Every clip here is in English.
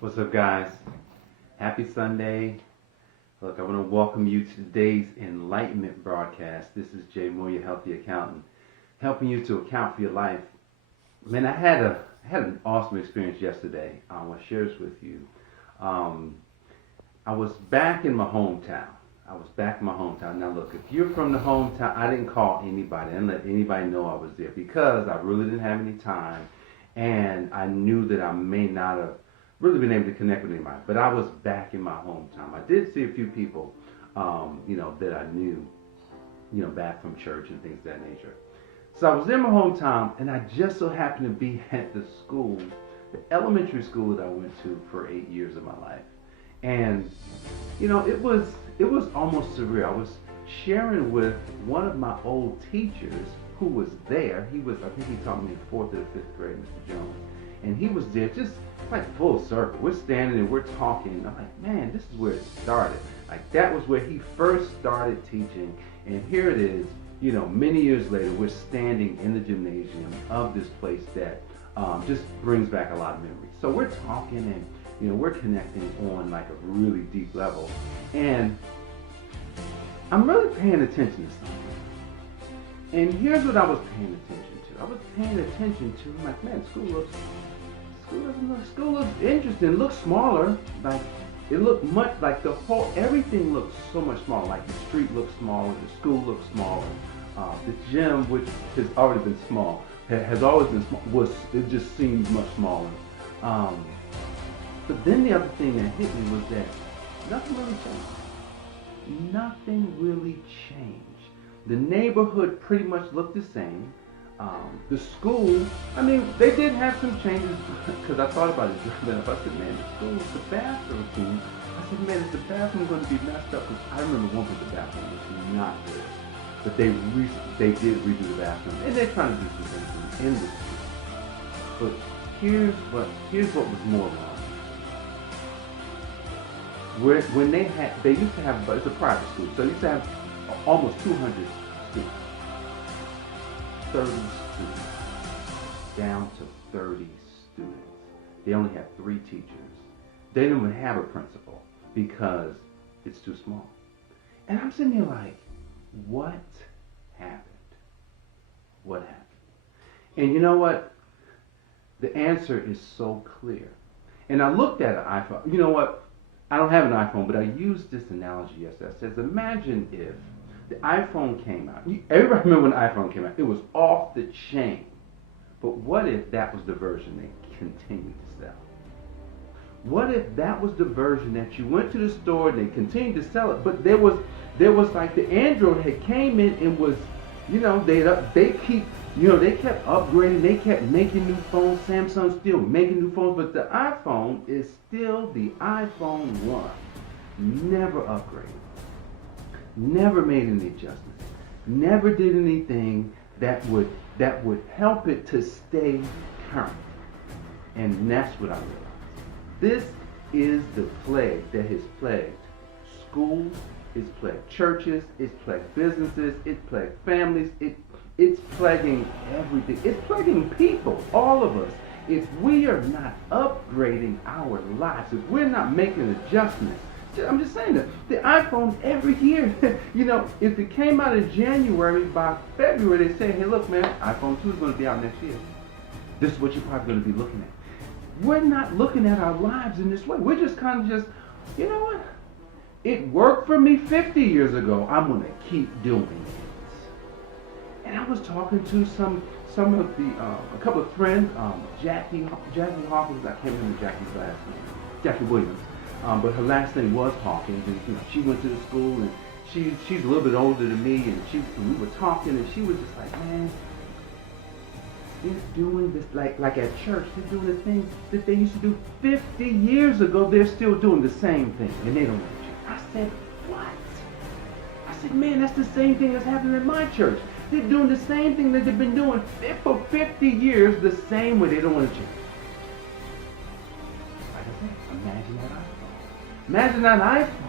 What's up, guys? Happy Sunday. Look, I want to welcome you to today's Enlightenment broadcast. This is Jay Moore, your healthy accountant, helping you to account for your life. Man, I had an awesome experience yesterday. I want to share this with you. I was back in my hometown. Now, look, if you're from the hometown, I didn't call anybody. I didn't let anybody know I was there because I really didn't have any time, and I knew that I may not have really been able to connect with anybody. But I was back in my hometown. I did see a few people, that I knew, back from church and things of that nature. So I was in my hometown, and I just so happened to be at the school, the elementary school that I went to for 8 years of my life. And it was almost surreal. I was sharing with one of my old teachers who was there. I think he taught me in fourth or the fifth grade, Mr. Jones, and he was there just like full circle. We're standing and we're talking. And I'm like, man, this is where it started. Like that was where he first started teaching, and here it is. Many years later, we're standing in the gymnasium of this place that just brings back a lot of memories. So we're talking and we're connecting on like a really deep level. And I'm really paying attention to something. And here's what I was paying attention to. I was paying attention to, I'm like, man, school looks interesting. It looks smaller. Like it looked much like everything looks so much smaller. Like the street looks smaller, the school looks smaller. The gym, which has already been small, has always been small. It just seems much smaller. But then the other thing that hit me was that nothing really changed. Nothing really changed. The neighborhood pretty much looked the same. The school, they did have some changes because I thought about it. I said, man, the bathroom. I said, man, is the bathroom going to be messed up? Because I remember one the bathroom was not good. But they did redo the bathroom. And they're trying to do some things in the school. But here's what was more wrong. When they used to have, it's a private school, so they used to have almost 200 students. 30 students. Down to 30 students. They only had 3 teachers. They didn't even have a principal because it's too small. And I'm sitting here like, what happened? What happened? And you know what? The answer is so clear. And I looked at an iPhone. You know what? I don't have an iPhone, but I used this analogy yesterday. I says, imagine if the iPhone came out. Everybody remember when the iPhone came out? It was off the chain. But what if that was the version they continued to sell? What if that was the version that you went to the store and they continued to sell it, but there was like the Android had came in and was, they kept upgrading, they kept making new phones. Samsung's still making new phones, but the iPhone is still the iPhone 1. Never upgraded. Never made any adjustments. Never did anything that would help it to stay current. And that's what I realized. This is the plague that has plagued schools, it's plagued churches, it's plagued businesses, it's plagued families, it's plaguing everything. It's plaguing people, all of us. If we are not upgrading our lives, if we're not making adjustments, I'm just saying that the iPhone every year, if it came out in January, by February they say, hey, look, man, iPhone 2 is going to be out next year. This is what you're probably going to be looking at. We're not looking at our lives in this way. We're just kind of you know what? It worked for me 50 years ago. I'm going to keep doing it. And I was talking to some of the, a couple of friends, Jackie Hawkins, I can't remember Jackie's last name, Jackie Williams, but her last name was Hawkins, and she went to the school, and she's a little bit older than me, and we were talking, and she was just like, man, they're doing this, like at church, they're doing the things that they used to do 50 years ago, they're still doing the same thing, and they don't want to change. I said, what? I said, man, that's the same thing that's happening in my church. They're doing the same thing that they've been doing for 50 years, the same way. They don't want to change. Like I said, imagine that iPhone. Imagine that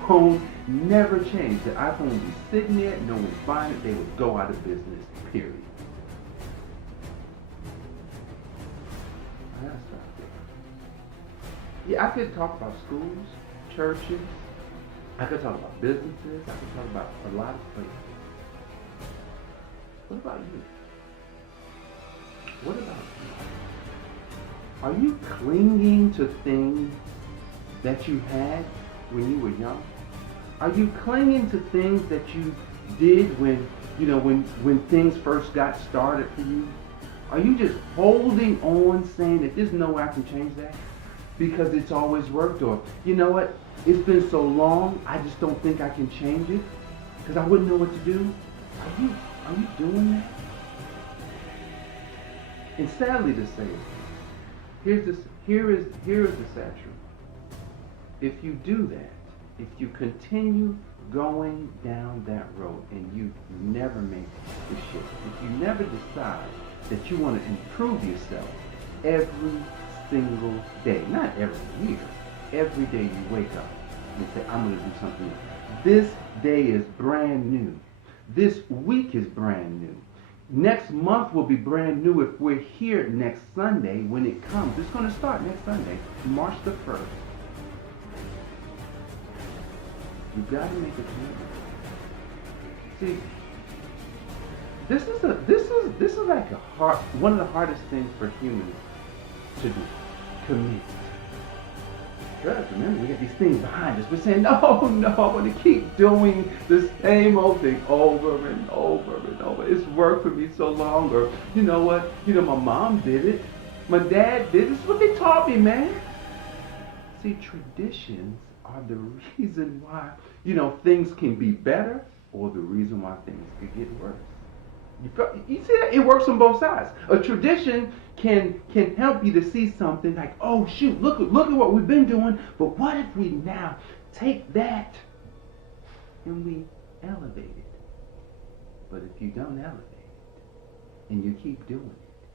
iPhone never changed. The iPhone would be sitting there, no one's buying it, they would go out of business, period. I gotta start there. Yeah, I could talk about schools, churches. I could talk about businesses. I could talk about a lot of places. What about you? What about you? Are you clinging to things that you had when you were young? Are you clinging to things that you did when things first got started for you? Are you just holding on saying that there's no way I can change that? Because it's always worked, or you know what? It's been so long, I just don't think I can change it because I wouldn't know what to do. Are you doing that? And sadly to say, here is the sad truth. If you do that, if you continue going down that road and you never make the shift, if you never decide that you want to improve yourself every single day, not every year, every day you wake up and say, I'm going to do something else. This day is brand new. This week is brand new. Next month will be brand new if we're here next Sunday when it comes. It's going to start next Sunday, March the 1st. You've got to make a commitment. See, this is like one of the hardest things for humans to do. Commit. Because remember, we got these things behind us. We're saying, no, I want to keep doing the same old thing over and over and over. It's worked for me so long. Or, you know what? My mom did it. My dad did it. This is what they taught me, man. See, traditions are the reason why, things can be better, or the reason why things could get worse. You see that? It works on both sides. A tradition can help you to see something like, oh shoot, look at what we've been doing, but what if we now take that and we elevate it? But if you don't elevate it and you keep doing it,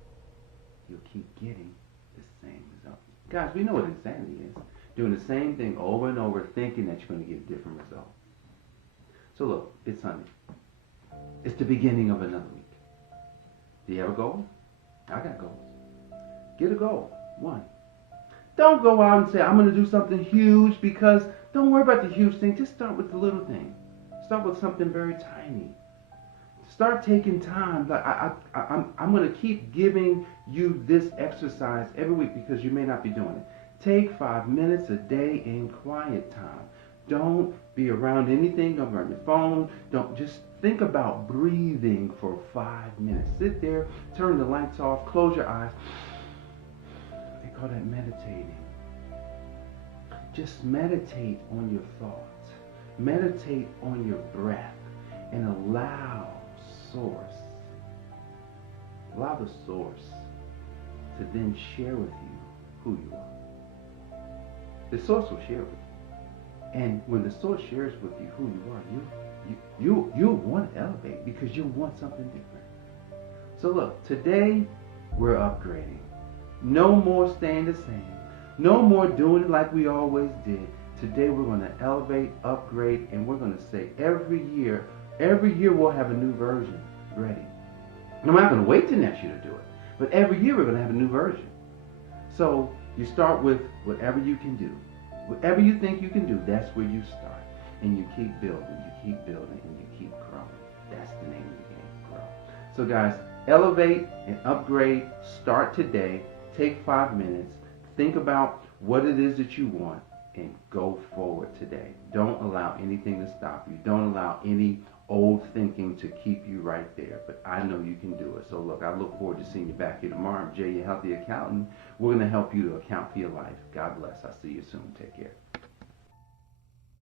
you'll keep getting the same result. Guys, we know what insanity is. Doing the same thing over and over, thinking that you're going to get a different result. So look, it's Sunday. It's the beginning of another week. Do you have a goal? I got goals. Get a goal. One. Don't go out and say, I'm going to do something huge, because don't worry about the huge thing. Just start with the little thing. Start with something very tiny. Start taking time. Like I'm going to keep giving you this exercise every week because you may not be doing it. Take 5 minutes a day in quiet time. Don't be around anything. Don't be on your phone. Don't just think about breathing for 5 minutes. Sit there, turn the lights off, close your eyes. They call that meditating. Just meditate on your thoughts. Meditate on your breath and allow the source to then share with you who you are. The source will share with you. And when the source shares with you who you are, you'll want to elevate because you want something different. So look, today we're upgrading. No more staying the same. No more doing it like we always did. Today we're going to elevate, upgrade, and we're going to say every year we'll have a new version ready. I'm not going to wait till next year to do it, but every year we're going to have a new version. So you start with whatever you can do. Whatever you think you can do, that's where you start. And you keep building, and you keep growing. That's the name of the game, grow. So guys, elevate and upgrade. Start today. Take 5 minutes. Think about what it is that you want and go forward today. Don't allow anything to stop you. Don't allow any old thinking to keep you right there. But I know you can do it. So look, I look forward to seeing you back here tomorrow. I'm Jay, your healthy accountant. We're going to help you to account for your life. God bless. I'll see you soon. Take care.